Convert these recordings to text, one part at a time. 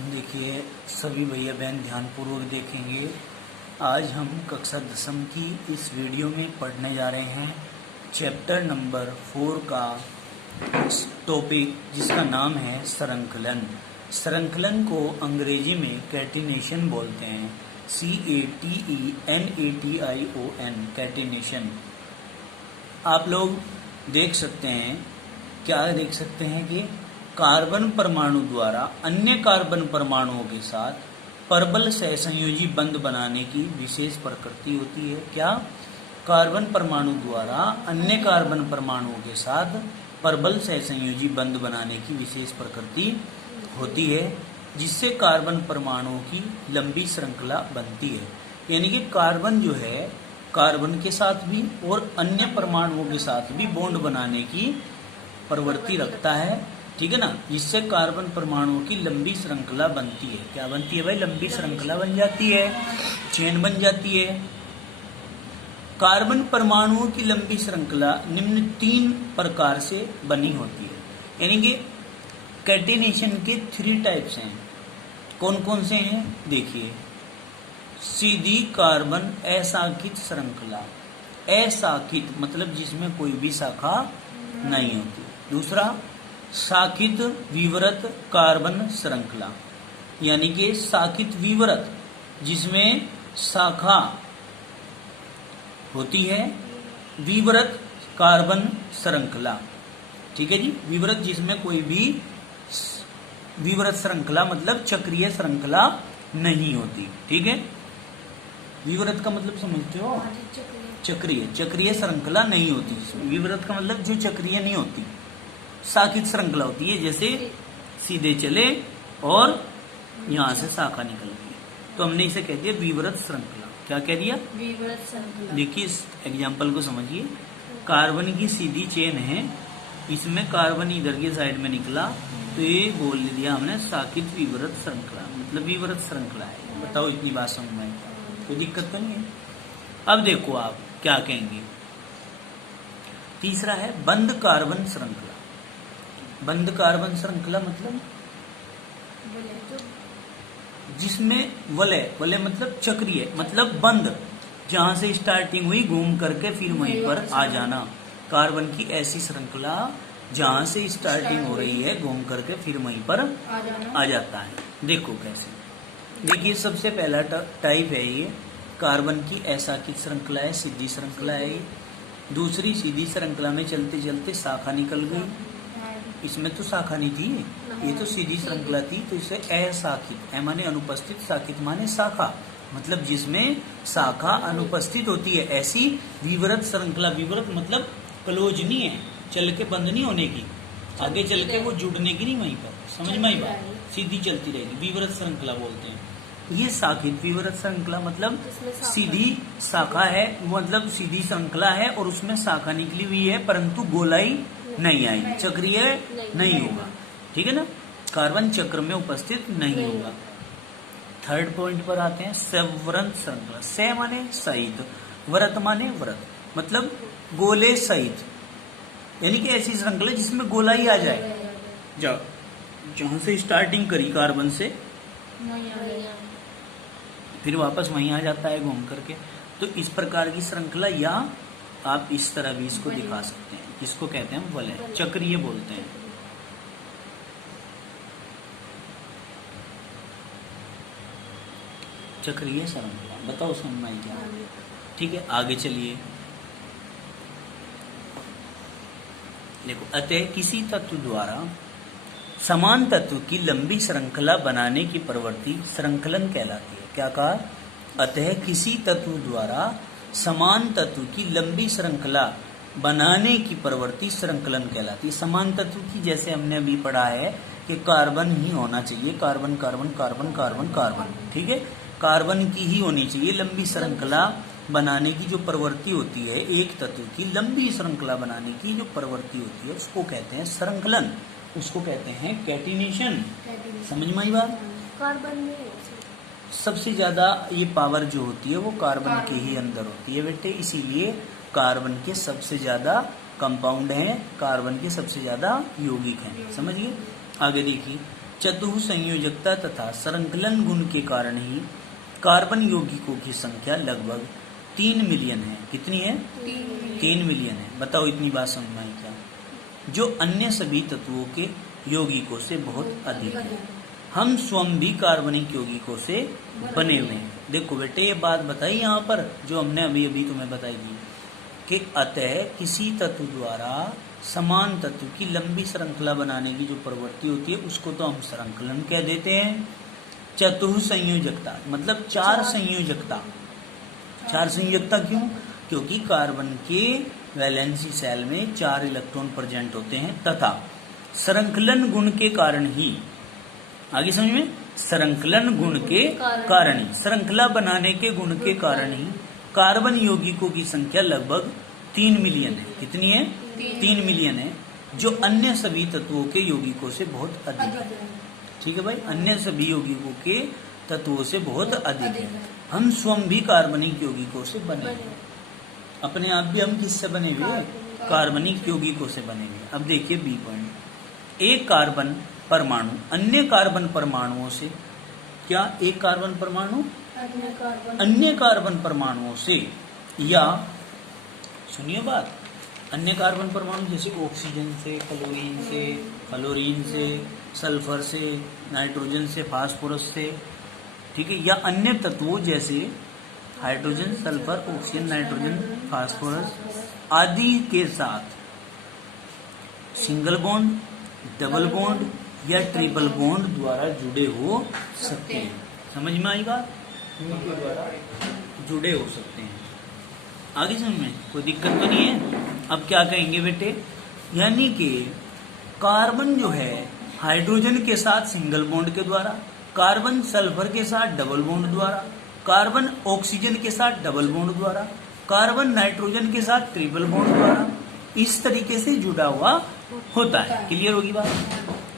देखिए सभी भैया बहन ध्यानपूर्वक देखेंगे। आज हम कक्षा 10वीं की इस वीडियो में पढ़ने जा रहे हैं चैप्टर नंबर 4 का टॉपिक, जिसका नाम है संकलन। संकलन को अंग्रेजी में कैटिनेशन बोलते हैं। CATENATION, catenation. आप लोग देख सकते हैं, क्या देख सकते हैं कि कार्बन परमाणु द्वारा अन्य कार्बन परमाणुओं के साथ परबल सहसंयोजी बंध बनाने की विशेष प्रकृति होती है। क्या? कार्बन परमाणु द्वारा अन्य कार्बन परमाणुओं के साथ परबल सहसंयोजी बंध बनाने की विशेष प्रकृति होती है, जिससे कार्बन परमाणुओं की लंबी श्रृंखला बनती है। यानी कि कार्बन जो है, कार्बन के साथ भी और अन्य परमाणुओं के साथ भी बॉन्ड बनाने की प्रवृत्ति रखता है, ठीक है ना। जिससे कार्बन परमाणुओं की लंबी श्रृंखला बनती है। क्या बनती है भाई? लंबी श्रृंखला बन जाती है, चेन बन जाती है। कार्बन परमाणुओं की लंबी श्रृंखला निम्न 3 प्रकार से बनी होती है। यानी कि कैटिनेशन के 3 टाइप्स हैं। कौन कौन से हैं? देखिए, सीधी कार्बन अशाखित श्रृंखला। अशाखित मतलब जिसमें कोई भी शाखा नहीं होती। दूसरा, शाखित विवरत कार्बन श्रृंखला, यानी कि शाखित विवरत जिसमें शाखा होती है, विवरत कार्बन श्रृंखला, ठीक है जी। विवरत जिसमें कोई भी विवरत श्रृंखला मतलब चक्रीय श्रृंखला नहीं होती, ठीक है। विवरत का मतलब समझते हो? चक्रीय श्रृंखला नहीं होती। विवरत का मतलब जो चक्रीय नहीं होती, शाखित श्रृंखला होती है। जैसे सीधे चले और यहाँ से शाखा निकल गई, तो हमने इसे कह दिया विवरत श्रृंखला। क्या कह दिया? विवरत श्रृंखला। देखिए इस एग्जाम्पल को समझिए। कार्बन की सीधी चेन है, इसमें कार्बन इधर के साइड में निकला, तो ये बोल दिया हमने शाखित विवरत श्रृंखला, मतलब विवरत श्रृंखला है। बताओ इतनी बात समझ में आई? कोई दिक्कत तो नहीं है। अब देखो आप क्या कहेंगे। तीसरा है बंद कार्बन श्रृंखला। बंद कार्बन श्रृंखला मतलब जिसमें वलय मतलब चक्रीय, मतलब बंद, जहां से स्टार्टिंग हुई घूम करके फिर वहीं पर आ जाना। कार्बन की ऐसी श्रृंखला जहां से स्टार्टिंग हो रही है, घूम करके फिर वहीं पर आ जाता है। देखो कैसे। देखिए सबसे पहला टाइप है ये कार्बन की अशाखित श्रृंखला है, सीधी श्रृंखला है ये। दूसरी, सीधी श्रृंखला में चलते चलते शाखा निकल गई, इसमें तो शाखा नहीं थी, ये तो सीधी श्रृंखला थी, तो इसे अशाखित, ए माने अनुपस्थित, शाखित माने शाखा, मतलब जिसमें शाखा अनुपस्थित होती है, ऐसी विवरत श्रृंखला। विवरत मतलब क्लोज नहीं है, चल के बंद नहीं होने की, आगे चल के वो जुड़ने की नहीं, वहीं पर समझ में आई बात, सीधी चलती रहेगी, विवरत श्रृंखला बोलते हैं। ये शाखित विवरत श्रृंखला मतलब सीधी शाखा है, मतलब सीधी श्रृंखला है और उसमें शाखा निकली हुई है, परंतु गोलाई नहीं आई, चक्रीय नहीं होगा, ठीक है ना। कार्बन चक्र में उपस्थित नहीं होगा। थर्ड पॉइंट पर आते हैं, सव्रत श्रृंखला। स माने सहित, व्रत माने व्रत, मतलब गोले सहित, यानी कि ऐसी श्रृंखला जिसमें गोलाई आ जाए, जहां से स्टार्टिंग करी कार्बन से फिर वापस वहीं आ जाता है घूम करके। तो इस प्रकार की श्रृंखला, या आप इस तरह भी इसको दिखा सकते हैं, जिसको कहते हैं वलय, चक्रीय बोलते हैं। चक्रीय श्रृंखला, बताओ समझ में क्या? ठीक है, आगे चलिए। देखो, अतः किसी तत्व द्वारा समान तत्व की लंबी श्रृंखला बनाने की प्रवृत्ति संकलन कहलाती है। क्या कहा? अतः किसी तत्व द्वारा समान तत्व की लंबी श्रृंखला बनाने की प्रवृत्ति संकलन कहलाती है। समान तत्व की, जैसे हमने अभी पढ़ा है कि कार्बन ही होना चाहिए, carbon carbon carbon carbon carbon, ठीक है, कार्बन की ही होनी चाहिए। लंबी श्रृंखला बनाने की जो प्रवृत्ति होती है, एक तत्व की लंबी श्रृंखला बनाने की जो प्रवृत्ति होती है, उसको कहते हैं संकलन, उसको कहते हैं कैटिनेशन। समझ में आई बात? कार्बन में सबसे ज्यादा ये पावर जो होती है वो कार्बन के ही अंदर होती है बेटे, इसीलिए कार्बन के सबसे ज्यादा कंपाउंड हैं, कार्बन के सबसे ज्यादा यौगिक हैं। समझिए। आगे देखिए, चतुः संयोजकता तथा संकलन गुण के कारण ही कार्बन यौगिकों की संख्या लगभग 3 मिलियन है। कितनी है? 3 मिलियन है। बताओ इतनी बात समझ में आई क्या? जो अन्य सभी तत्वों के यौगिकों से बहुत अधिक है। हम स्वयं भी कार्बनिक यौगिकों से बने हुए हैं। देखो बेटे ये बात बताई यहाँ पर जो हमने अभी अभी तुम्हें बताई थी कि अतः किसी तत्व द्वारा समान तत्व की लंबी श्रृंखला बनाने की जो प्रवृत्ति होती है उसको तो हम श्रृंखलन कह देते हैं। चतुः संयोजकता मतलब 4 संयोजकता। 4 संयोजकता क्यों? क्योंकि कार्बन के वैलेंसी सेल में 4 इलेक्ट्रॉन प्रेजेंट होते हैं तथा श्रृंखलन गुण के कारण ही, आगे समझ में, श्रृंखलन गुण के कारण ही, श्रृंखला बनाने के गुण के कारण ही कार्बन यौगिकों की संख्या लगभग 3 मिलियन है। कितनी है? 3 मिलियन है, जो अन्य सभी तत्वों के यौगिकों से बहुत अधिक है। ठीक है भाई, अन्य सभी यौगिकों के तत्वों से बहुत अधिक है। हम स्वयं भी कार्बनिक यौगिकों से बने हैं। अपने आप भी हम किससे बने हुए हैं? कार्बनिक यौगिकों से बने हुए। अब देखिए बी पॉइंट, एक कार्बन परमाणु अन्य कार्बन परमाणुओं से, क्या एक कार्बन परमाणु अन्य कार्बन परमाणुओं से, या सुनिए बात, अन्य कार्बन परमाणु जैसे ऑक्सीजन से, क्लोरीन से, सल्फर से, नाइट्रोजन से, फास्फोरस से, ठीक है, या अन्य तत्वों जैसे hydrogen, sulphur, oxygen, nitrogen, phosphorus आदि के साथ सिंगल बॉन्ड, डबल बॉन्ड या ट्रिपल बॉन्ड द्वारा जुड़े हो सकते हैं। समझ में आई बात? उनके द्वारा जुड़े हो सकते हैं। आगे समझ में कोई दिक्कत तो नहीं है? अब क्या कहेंगे बेटे, यानी कि कार्बन जो है हाइड्रोजन के साथ सिंगल बॉन्ड के द्वारा, कार्बन सल्फर के साथ डबल बॉन्ड द्वारा, कार्बन ऑक्सीजन के साथ डबल बॉन्ड द्वारा, कार्बन नाइट्रोजन के साथ ट्रिपल बॉन्ड द्वारा इस तरीके से जुड़ा हुआ होता है। क्लियर होगी बात?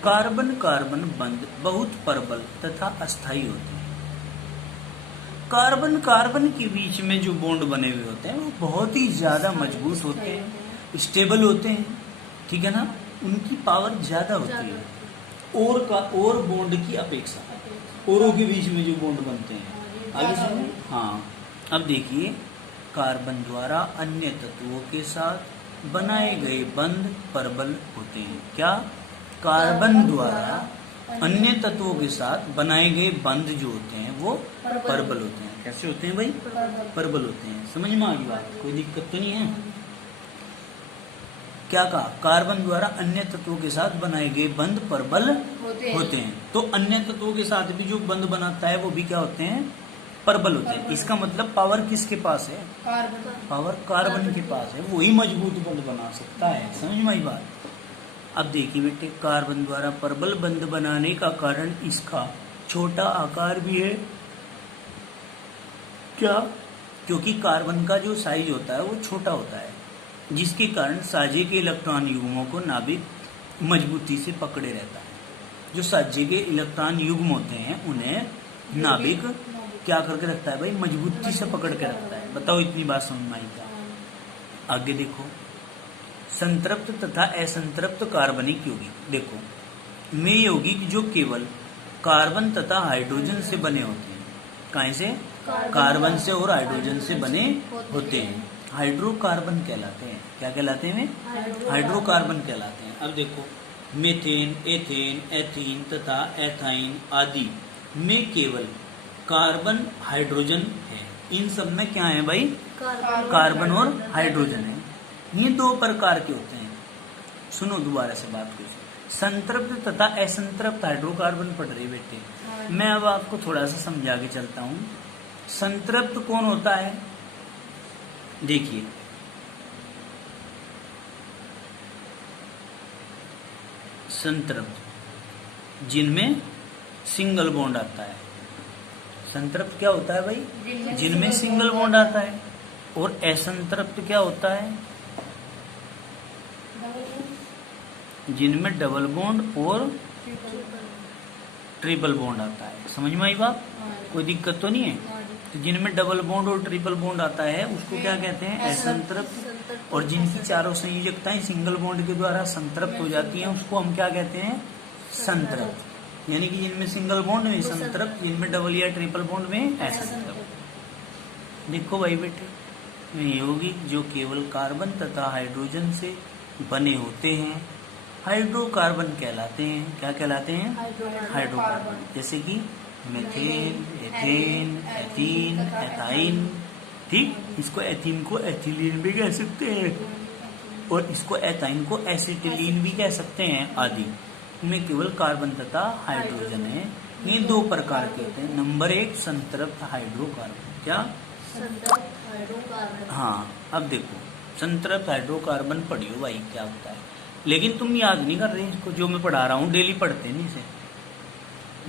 कार्बन कार्बन बंध बहुत प्रबल तथा अस्थायी होते हैं। कार्बन कार्बन के बीच में जो बॉन्ड बने हुए होते हैं वो बहुत ही ज्यादा मजबूत होते हैं, स्टेबल होते हैं, ठीक है ना, उनकी पावर ज्यादा होती है और बॉन्ड की अपेक्षा, औरों के बीच में जो बॉन्ड बनते हैं। आगे सुनिए, हाँ अब देखिए, कार्बन द्वारा अन्य तत्वों के साथ बनाए गए बंध प्रबल होते हैं। क्या? कार्बन द्वारा अन्य तत्वों के साथ बनाए गए बंध जो होते हैं वो प्रबल होते हैं। कैसे होते हैं भाई? प्रबल होते हैं। समझ में आ गई बात? कोई दिक्कत तो नहीं है? क्या कहा? कार्बन द्वारा अन्य तत्वों के साथ बनाए गए बंध प्रबल होते हैं। तो अन्य तत्वों के साथ भी जो बंध बनाता है वो भी क्या होते हैं? प्रबल होते हैं। इसका मतलब पावर किसके पास है? पावर कार्बन के पास है, वही मजबूत बंध बना सकता है। समझ में आई बात? अब देखिए बेटे, कार्बन द्वारा प्रबल बंध बनाने का कारण इसका छोटा आकार भी है। क्या? क्योंकि कार्बन का जो साइज होता है वो छोटा होता है, जिसके कारण साझे के इलेक्ट्रॉन युग्मों को नाभिक मजबूती से पकड़े रहता है। जो साझे के इलेक्ट्रॉन युग्म होते हैं उन्हें नाभिक क्या करके रखता है भाई? मजबूती से पकड़ के रखता है। बताओ इतनी बात समझ में आई क्या? आगे देखो, संतृप्त तथा असंतृप्त कार्बनिक यौगिक। देखो, में यौगिक जो केवल कार्बन तथा हाइड्रोजन से बने होते हैं। कहाँ से? कार्बन से और हाइड्रोजन से बने होते हैं, हाइड्रोकार्बन कहलाते हैं। क्या कहलाते हैं? हाइड्रोकार्बन कहलाते हैं। अब देखो, मीथेन, एथेन, एथीन तथा एथाइन आदि में केवल कार्बन हाइड्रोजन है। इन सब में क्या है भाई? कार्बन और हाइड्रोजन है। ये 2 प्रकार के होते हैं। सुनो दोबारा से बात को, संतृप्त तथा असंतृप्त हाइड्रोकार्बन पढ़ रहे बेटे। मैं अब आपको थोड़ा सा समझा के चलता हूँ। संतृप्त कौन होता है? देखिए, संतृप्त जिनमें सिंगल बॉन्ड आता है। संतृप्त क्या होता है भाई? जिनमें सिंगल बॉन्ड आता है। और असंतृप्त क्या होता है? जिनमें डबल बॉन्ड और ट्रिपल बॉन्ड आता है। समझ में आई बात? कोई दिक्कत तो नहीं है? तो जिनमें डबल बॉन्ड और ट्रिपल बॉन्ड आता है उसको क्या कहते हैं? असंतृप्त। और जिनकी चारों संयोजकताएं सिंगल बॉन्ड के द्वारा संतृप्त हो जाती हैं उसको हम क्या कहते हैं? संतृप्त। यानी कि जिनमें सिंगल बॉन्ड में संतृप्त, जिनमें डबल या ट्रिपल बॉन्ड में असंतृप्त। देखो भाई बेटे, ये होगी जो केवल कार्बन तथा हाइड्रोजन से बने होते हैं हाइड्रोकार्बन कहलाते हैं। क्या कहलाते हैं? हाइड्रोकार्बन। जैसे कि मेथेन, एथेन, एथीन, एथाइन। ठीक, इसको एथीन को एथिलीन भी कह सकते हैं और इसको एथाइन को एसिटिलीन भी कह सकते हैं आदि। इनमें केवल कार्बन तथा हाइड्रोजन है। ये दो प्रकार के होते हैं। नंबर 1 संतृप्त हाइड्रोकार्बन। क्या? संतृप्त हाइड्रोकार्बन। हाँ, अब देखो संतृप्त हाइड्रोकार्बन पढ़ियो भाई क्या होता है, लेकिन तुम याद नहीं कर रहे इसको। जो मैं पढ़ा रहा हूँ डेली पढ़ते नहीं इसे,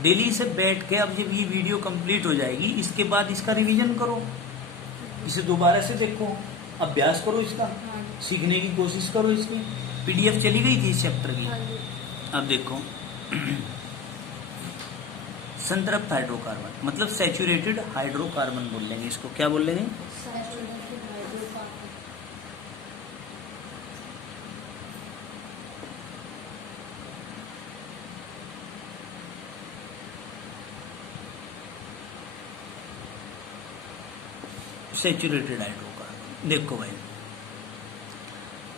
डेली से बैठ के। अब जब ये वीडियो कंप्लीट हो जाएगी इसके बाद इसका रिवीजन करो, इसे दोबारा से देखो, अभ्यास करो इसका, सीखने की कोशिश करो। इसकी PDF चली गई थी इस चैप्टर की। अब देखो संतृप्त हाइड्रोकार्बन मतलब सैचुरेटेड हाइड्रोकार्बन बोल लेंगे इसको। क्या बोल लेंगे? Saturated hydrocarbon. Saturated hydrocarbon. देखो भाई,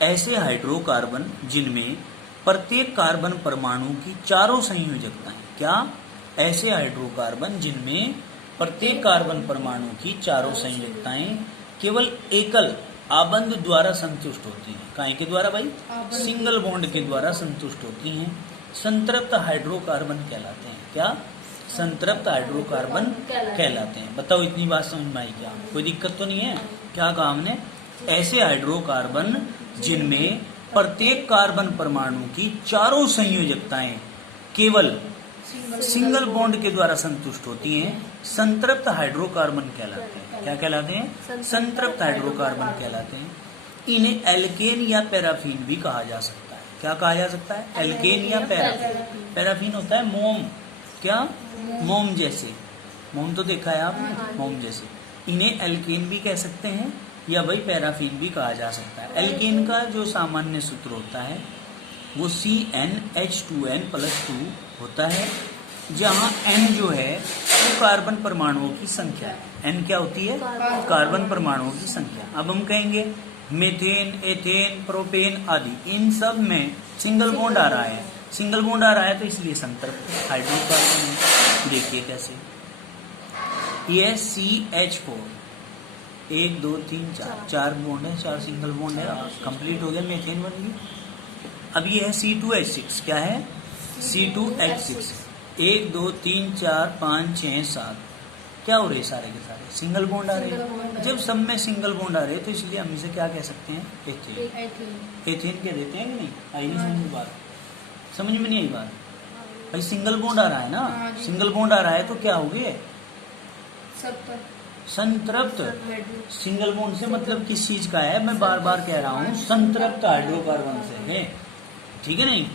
ऐसे हाइड्रोकार्बन जिनमें प्रत्येक कार्बन परमाणु की चारों संयोजकताएं। क्या? ऐसे हाइड्रोकार्बन जिनमें प्रत्येक कार्बन परमाणु की चारों संयोजकताएं केवल एकल आबंध द्वारा संतुष्ट होती हैं। काहे के द्वारा भाई? सिंगल बॉन्ड के द्वारा संतुष्ट होती हैं, संतृप्त हाइड्रोकार्बन कहलाते हैं। क्या? संतृप्त हाइड्रोकार्बन कहलाते हैं। बताओ इतनी बात समझ में आई क्या? कोई दिक्कत तो नहीं है? क्या कहा हमने? ऐसे हाइड्रोकार्बन जिनमें प्रत्येक कार्बन परमाणु की चारों संयोजकताएं केवल सिंगल बॉन्ड के द्वारा संतुष्ट होती हैं, संतृप्त हाइड्रोकार्बन कहलाते हैं। क्या कहलाते हैं? संतृप्त हाइड्रोकार्बन कहलाते हैं। इन्हें एल्केन या पैराफिन भी कहा जा सकता है। क्या कहा जा सकता है? एल्केन या पैराफिन। पैराफिन होता है मोम। क्या? मोम जैसे। मोम तो देखा है आपने, मोम जैसे। इन्हें एल्केन भी कह सकते हैं या भाई पैराफिन भी कहा जा सकता है। एल्केन का जो सामान्य सूत्र होता है वो CnH2n+2 होता है, जहाँ N जो है वो कार्बन परमाणुओं की संख्या है। N क्या होती है? कार्बन परमाणुओं की संख्या। अब हम कहेंगे मीथेन, एथेन, प्रोपेन आदि, इन सब में सिंगल बॉन्ड आ रहा है। सिंगल बॉन्ड आ रहा है तो इसलिए संतृप्त हाइड्रोकार्बन है। देखिए कैसे, ये CH4 1 2 3 4 4 बॉन्ड है, 4 सिंगल बॉन्ड है। कंप्लीट हो गया, मीथेन बन गई। अब ये है C2H6। क्या है? C2H6 1 2 3 4 5 6 7 क्या हो रहे हैं? सारे के सारे सिंगल बॉन्ड आ रहे हैं। जब सब में सिंगल बॉन्ड आ रहे हैं तो इसलिए हम इसे क्या कह सकते हैं? एथेन। एथेन कह देते हैं कि नहीं? आई नहीं समझ बात? समझ में नहीं आई बात? भाई सिंगल बॉन्ड आ रहा है ना, सिंगल बॉन्ड आ रहा है तो क्या हो गए? संतृप्त। सिंगल बॉन्ड से मतलब किस चीज का है? मैं बार बार कह रहा हूँ, संतृप्त हाइड्रोकार्बन से है। ठीक है नहीं?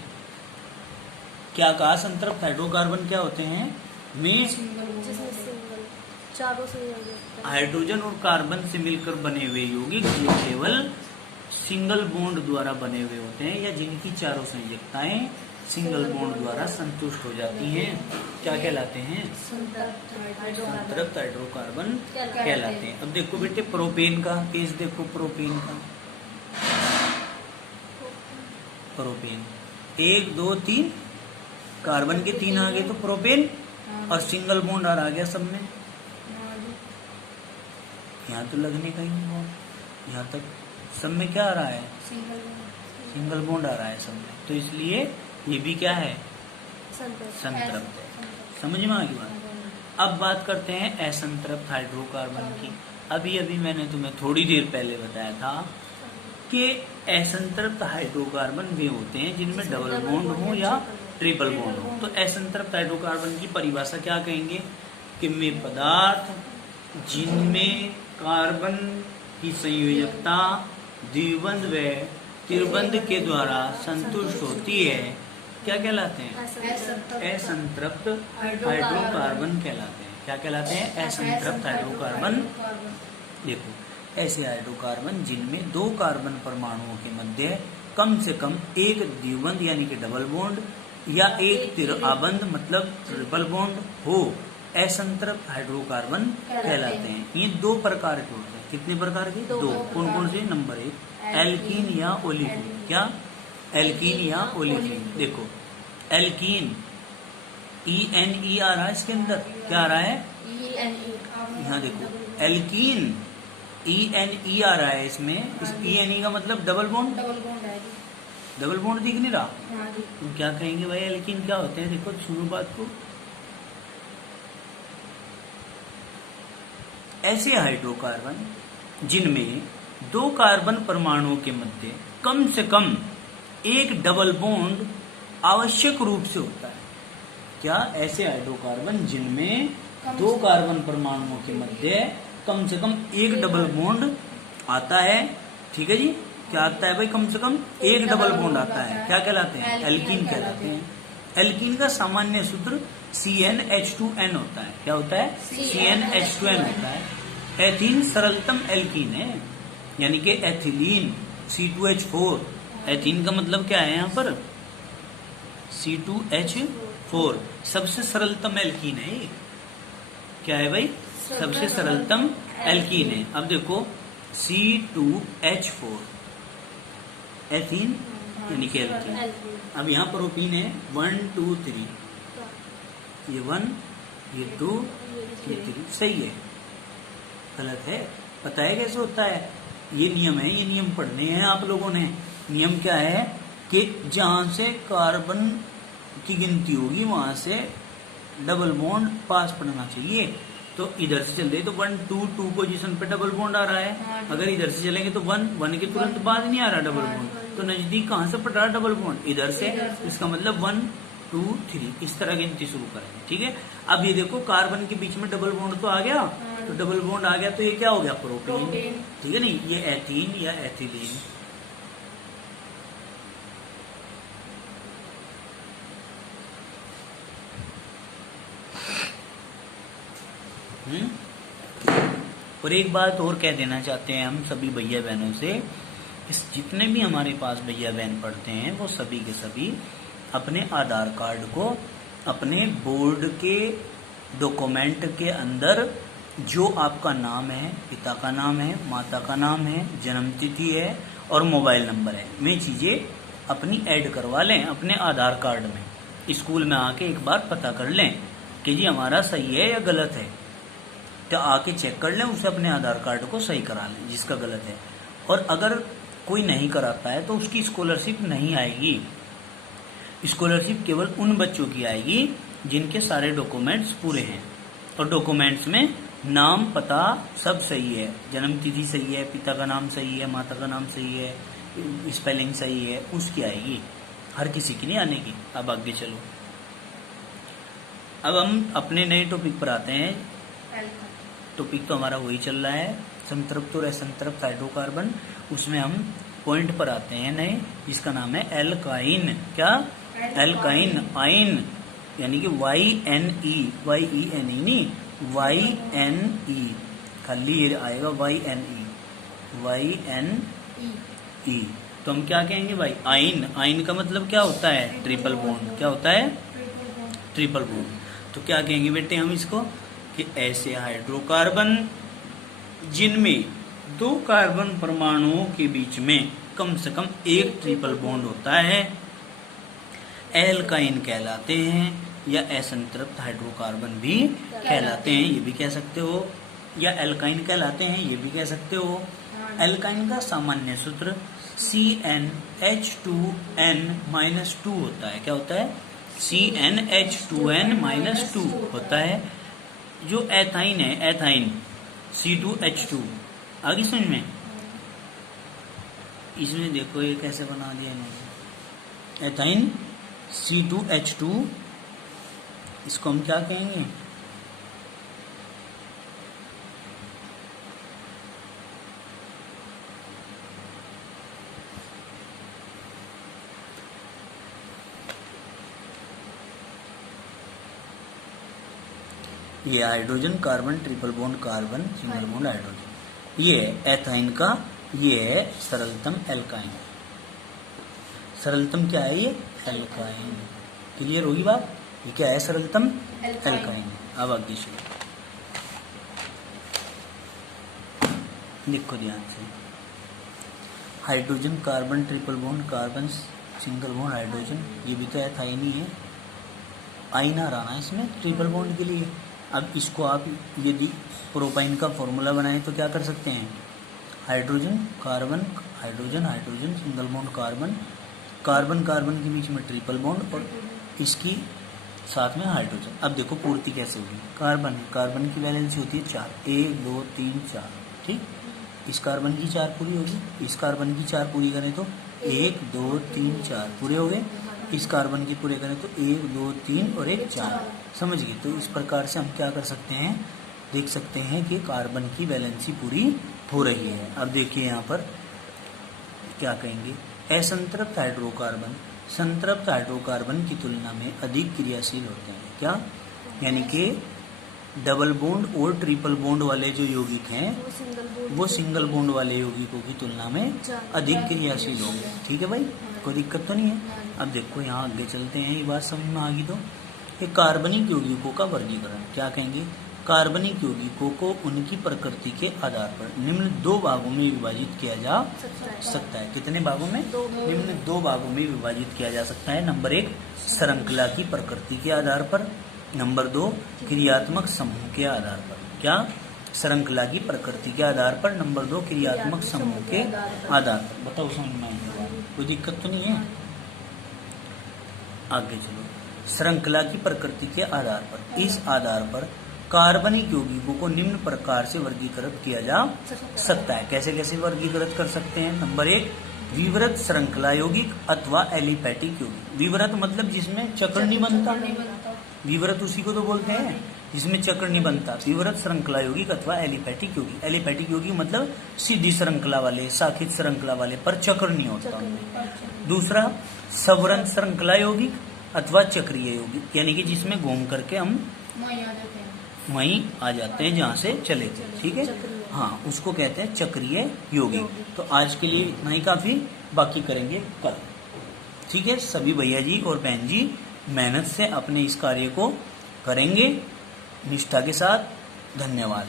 क्या कहा? संतृप्त हाइड्रोकार्बन क्या होते हैं? में हाइड्रोजन और कार्बन से मिलकर बने हुए यौगिक जो केवल सिंगल बॉन्ड द्वारा बने हुए होते हैं या जिनकी चारों संयोजकताएं सिंगल बॉन्ड द्वारा संतुष्ट हो जाती हैं। क्या कहलाते हैं? संतृप्त हाइड्रोकार्बन कहलाते हैं। अब देखो बेटे प्रोपेन का केस देखो। प्रोपेन का, प्रोपेन 1 2 3 कार्बन के 3 आ गए तो प्रोपेन, और सिंगल बॉन्ड आ गया सब में। यहाँ तो लगने का ही नहीं बॉन्ड, यहाँ तक सब में क्या आ रहा है? सिंगल बॉन्ड आ रहा है सब में, तो इसलिए ये भी क्या है? संतृप्त। समझ में आ गई बात? अब बात करते हैं असंतृप्त हाइड्रोकार्बन की। अभी मैंने तुम्हें थोड़ी देर पहले बताया था कि असंतृप्त हाइड्रोकार्बन वे होते हैं जिनमें डबल बॉन्ड हो या ट्रिपल बॉन्ड हो। तो असंतृप्त हाइड्रोकार्बन की परिभाषा क्या कहेंगे? कि वे पदार्थ जिनमें कार्बन की संयोजकता द्विबंध व त्रिबंध के द्वारा संतुष्ट होती है, क्या कहलाते हैं? असंतृप्त हाइड्रोकार्बन कहलाते हैं। क्या कहलाते हैं? असंतृप्त हाइड्रोकार्बन। देखो, ऐसे हाइड्रोकार्बन जिनमें 2 कार्बन परमाणुओं के मध्य कम से कम एक द्विबंध यानी कि डबल बॉन्ड या एक तिर आबंध मतलब ट्रिपल बॉन्ड हो, असंतृप्त हाइड्रोकार्बन कहलाते हैं। ये दो प्रकार के होते हैं। कितने प्रकार के? दो। कौन कौन से? नंबर 1 एल्कीन या ओलिफिन। क्या? एल्कीन या ओलिफिन। देखो एल्कीन ENE आ रहा है इसके अंदर, क्या आ रहा है? यहाँ देखो एल्कीन ENE आ रहा है इसमें। इस ENE का मतलब डबल बॉन्ड, डबल बॉन्ड दिख नहीं रहा। तो क्या कहेंगे भाई एल्कीन क्या होते हैं? देखो सुनो बात को। ऐसे हाइड्रोकार्बन जिनमें दो कार्बन परमाणुओं के मध्य कम से कम एक डबल बॉन्ड आवश्यक रूप से होता है। क्या? ऐसे हाइड्रोकार्बन जिनमें दो कार्बन परमाणुओं के मध्य कम से कम एक डबल बॉन्ड आता है। ठीक है जी, क्या आता है भाई? कम से कम एक डबल बॉन्ड आता है। क्या कहलाते हैं? एल्कीन कहलाते हैं। एल्कीन का सामान्य सूत्र CnH2n होता है। क्या होता है? CnH2n होता है। एथीन सरलतम एल्कीन है, यानी कि एथिलीन C2H4। एथीन का मतलब क्या है यहाँ पर? C2H4 सबसे सरलतम एल्कीन है। ये क्या है भाई? सबसे सरलतम एल्कीन है। अब देखो C2H4 एथीन यानी कि एल्कीन। अब यहाँ प्रोपीन है 1 2 3, ये 1 ये 2 ये 3। सही है? गलत है? पता है कैसे होता है? ये नियम है, ये नियम पढ़ने हैं आप लोगों ने। नियम क्या है कि जहां से कार्बन की गिनती होगी वहां से डबल बॉन्ड पास पड़ना चाहिए। तो इधर से चल रहे तो 1 2 2 पोजीशन पे डबल बॉन्ड आ रहा है। अगर इधर से चलेंगे तो 1 1 के तुरंत बाद नहीं आ रहा डबल बॉन्ड। तो नजदीक कहां से पड़ रहा है डबल बॉन्ड? इधर से। इसका मतलब 1 2 3 इस तरह गिनती शुरू करेंगे। ठीक है, अब ये देखो कार्बन के बीच में डबल बॉन्ड तो आ गया। तो डबल बॉन्ड आ गया तो ये क्या हो गया? प्रोपीन। ठीक है नहीं, ये एथीन या एथिलीन। और एक बात और कह देना चाहते हैं हम सभी भैया बहनों से, इस जितने भी हमारे पास भैया बहन पढ़ते हैं वो सभी के सभी अपने आधार कार्ड को अपने बोर्ड के डॉक्यूमेंट के अंदर जो आपका नाम है, पिता का नाम है, माता का नाम है, जन्म तिथि है और मोबाइल नंबर है, वे चीजें अपनी ऐड करवा लें अपने आधार कार्ड में। स्कूल में आके एक बार पता कर लें कि जी हमारा सही है या गलत है। तो आके चेक कर लें, उसे अपने आधार कार्ड को सही करा लें जिसका गलत है। और अगर कोई नहीं कराता है तो उसकी स्कॉलरशिप नहीं आएगी। स्कॉलरशिप केवल उन बच्चों की आएगी जिनके सारे डॉक्यूमेंट्स पूरे हैं और डॉक्यूमेंट्स में नाम पता सब सही है, जन्म तिथि सही है, पिता का नाम सही है, माता का नाम सही है, स्पेलिंग सही है, उसकी आएगी। हर किसी की नहीं आने की। अब आगे चलो, अब हम अपने नए टॉपिक पर आते हैं। टॉपिक तो हमारा वही चल रहा है, संतृप्त और असंतृप्त हाइड्रोकार्बन। उसमें हम पॉइंट पर आते हैं नए, जिसका नाम है एल्काइन। क्या? एल्काइन। आइन यानी कि YNE, YENE नहीं, YNE खाली आएगा, YNE। तो हम क्या कहेंगे भाई? आइन। आइन का मतलब क्या होता है? Triple bond. क्या होता है? Triple bond. तो क्या कहेंगे बेटे हम इसको कि ऐसे हाइड्रोकार्बन जिनमें दो कार्बन परमाणुओं के बीच में कम से कम एक ट्रिपल बॉन्ड होता है एल्काइन कहलाते हैं, या असंतृप्त हाइड्रोकार्बन भी कहलाते हैं, ये भी कह सकते हो, या एल्काइन कहलाते हैं, ये भी कह सकते हो। एल्काइन का सामान्य सूत्र CnH2n-2 होता है। क्या होता है? CnH2n-2 होता है। जो एथाइन है, एथाइन C2H2, आगे समझ में? इसमें देखो ये कैसे बना दिया इन्होंने, एथाइन C2H2, इसको हम क्या कहेंगे? ये hydrogen carbon triple bond carbon single bond hydrogen, ये है एथाइन का, ये है सरलतम एल्काइन। सरलतम क्या है? ये एल्काइन। क्लियर होगी बात? ये क्या है? सरलतम एल्काइन। एल्काइन। अब आगे चलो, देखो ध्यान से, hydrogen carbon triple bond, carbon single bond hydrogen, ये भी तो एथाइन ही है, आइन आ रहा है इसमें ट्रिपल बॉन्ड के लिए। अब इसको आप यदि प्रोपाइन का फॉर्मूला बनाएं तो क्या कर सकते हैं? Hydrogen carbon, hydrogen hydrogen, single bond carbon, carbon carbon के बीच में ट्रिपल बॉन्ड और इसकी साथ में हाइड्रोजन। अब देखो पूर्ति कैसे होगी। कार्बन, कार्बन की वैलेंसी होती है 4, 1 2 3 4, ठीक। इस कार्बन की 4 पूरी होगी, इस कार्बन की 4 पूरी करें तो 1 2 3 4 पूरे हो गए, इस कार्बन की पूरे करें तो 1 2 3 और 1 4, समझ गए? तो इस प्रकार से हम क्या कर सकते हैं, देख सकते हैं कि कार्बन की वैलेंसी पूरी हो रही है। अब देखिए यहाँ पर क्या कहेंगे, असंतृप्त हाइड्रोकार्बन संतृप्त हाइड्रोकार्बन की तुलना में अधिक क्रियाशील होते हैं। क्या? यानी कि डबल बॉन्ड और ट्रिपल बॉन्ड वाले जो यौगिक हैं वो सिंगल बॉन्ड वाले यौगिकों की तुलना में अधिक क्रियाशील होंगे। ठीक है भाई, कोई दिक्कत तो नहीं है? अब देखो यहाँ आगे चलते हैं, ये बात समझ में आ गई तो ये कार्बनिक यौगिकों का वर्गीकरण क्या कहेंगे? कार्बनिक यौगिकों को उनकी प्रकृति के आधार पर निम्न 2 भागों में विभाजित किया जा सकता है। कितने भागों में? निम्न 2 भागों में विभाजित किया जा सकता है। नंबर 1 श्रृंखला की प्रकृति के आधार पर, नंबर 2 क्रियात्मक समूह के आधार पर। क्या? श्रृंखला की प्रकृति के आधार पर, नंबर 2 क्रियात्मक समूह के आधार पर। बताओ समझ में आएगा? कोई दिक्कत तो नहीं है? आगे चलो, श्रृंखला की प्रकृति के आधार पर, इस आधार पर कार्बनिक यौगिकों को निम्न प्रकार से वर्गीकृत किया जा सकता है। कैसे कैसे वर्गीकृत कर सकते हैं? नंबर 1 विवृत श्रृंखला यौगिक अथवा एलिफैटिक यौगिक। विवृत मतलब जिसमें चक्र नहीं बनता, विवृत उसी को तो बोलते हैं जिसमें चक्र नहीं बनता। विवृत श्रृंखला यौगिक अथवा एलिफैटिक यौगिक। एलिफैटिक यौगिक मतलब सीधी श्रृंखला वाले, शाखित श्रृंखला वाले पर चक्र नहीं होता। दूसरा सवर्ण श्रृंखला यौगिक अथवा चक्रीय यौगिक, यानी कि जिसमें घूम करके हम वहीं आ जाते हैं जहाँ से चले थे। ठीक है, हाँ, उसको कहते हैं चक्रीय यौगिक। तो आज के लिए इतना ही काफी, बाकी करेंगे कल। ठीक है, सभी भैया जी और बहन जी मेहनत से अपने इस कार्य को करेंगे निष्ठा के साथ। धन्यवाद।